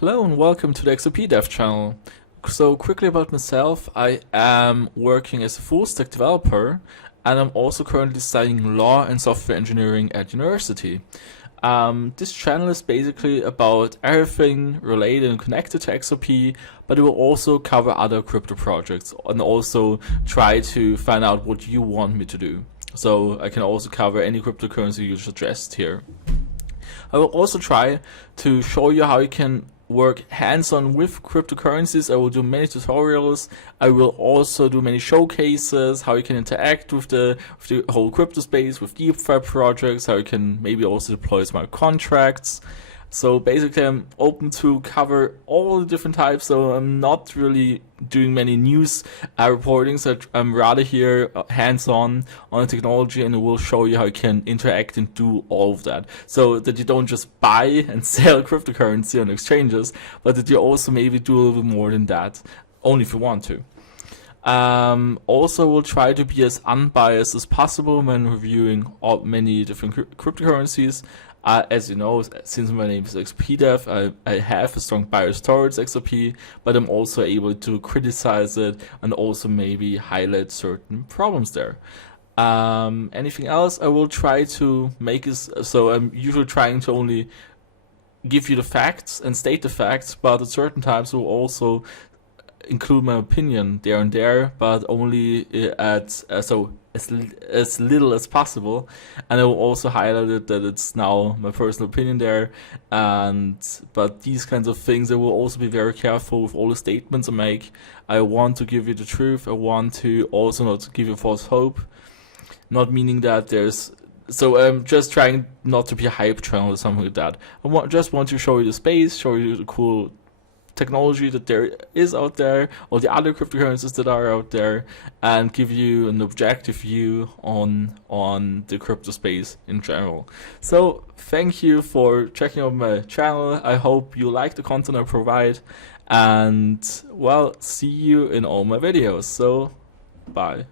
Hello and welcome to the XRP Dev Channel. So quickly about myself, I am working as a full stack developer and I'm also currently studying law and software engineering at university. This channel is basically about everything related and connected to XRP, but it will also cover other crypto projects and also try to find out what you want me to do. So I can also cover any cryptocurrency you suggest here. I will also try to show you how you can work hands-on with cryptocurrencies. I will do many tutorials. I will also do many showcases, how you can interact with the whole crypto space, with DeFi projects, how you can maybe also deploy smart contracts. So basically I'm open to cover all the different types, so I'm not really doing many news reporting, so I'm rather here hands-on on the technology, and it will show you how you can interact and do all of that. So that you don't just buy and sell cryptocurrency on exchanges, but that you also maybe do a little bit more than that, only if you want to. Also, we'll try to be as unbiased as possible when reviewing many different cryptocurrencies. As you know, since my name is XRP Dev, I have a strong bias towards XRP, but I'm also able to criticize it and also maybe highlight certain problems there. Anything else, I will try to make it so I'm usually trying to only give you the facts and state the facts, but at certain times I will also include my opinion there and there, but only at as little as possible, and I will also highlight it that it's now my personal opinion there. But these kinds of things, I will also be very careful with all the statements I make. I want to give you the truth. I want to also not give you false hope, not meaning that there's. So I'm just trying not to be a hype channel or something like that. Just want to show you the space, show you the cool technology that there is out there, all the other cryptocurrencies that are out there, and give you an objective view on the crypto space in general. So thank you for checking out my channel. I hope you like the content I provide, and well, see you in all my videos. So bye.